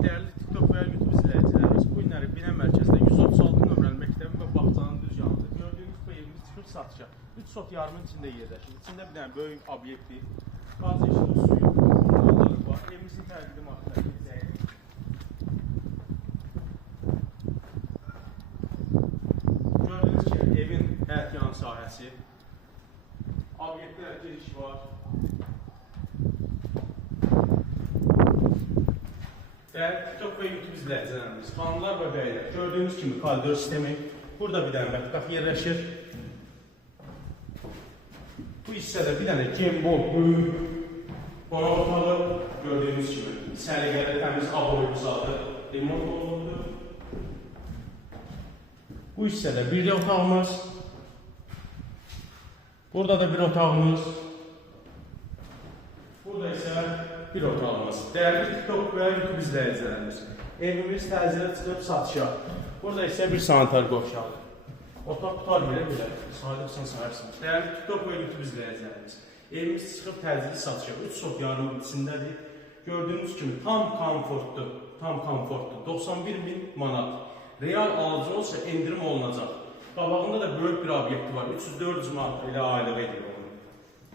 Dəyərli TikTok və YouTube izləyicilərimiz, bu günləri Binə mərkəzdə 136 nömrəli məktəbin və bağçanın düz yanında gördüyünüz bu evimiz çıxıb satışa. 3 sot yarımın içində yerləşir. İçində bir dənə böyük obyektiv, qaz işığı, suyu, kanalları var. Evimizin təqdim haqqında biləcəyik. Gördüyünüz kimi evin həyət yanı sahəsi, obyektlər giriş var. Dəyərli TikTok və YouTube izləyicilərimiz, xanımlar və bəylər, gördüyünüz kimi koridor sistemi, burada bir dənə mətbəx yerləşir. Bu hissədə bir dənə gembol, böyük qonaq otağı, gördüyünüz kimi səliqəli, təmiz, aboylusadı, remont olundu. Bu hissədə bir də otağımız, burada da bir otağımız, burada isə bir otağımız. Dəyərli TikTok və YouTube izləyicilərimiz, evimiz təzirə çıxıb satışa. Burada isə bir sanitar qovşağı. Otaq tutar yerə bilər, sayılıqsan sayırsınız. Dəyərli TikTok və YouTube izləyicilərimiz, evimiz çıxıb təzirə satışa. 3 sot yarım içindədir. Gördüyünüz kimi tam komfortlu, 91.000 manat. Real alıcı olsa endirim olunacaq. Qabağında da böyük bir obyekti var, 300-400 manat ilə aylıq edilir.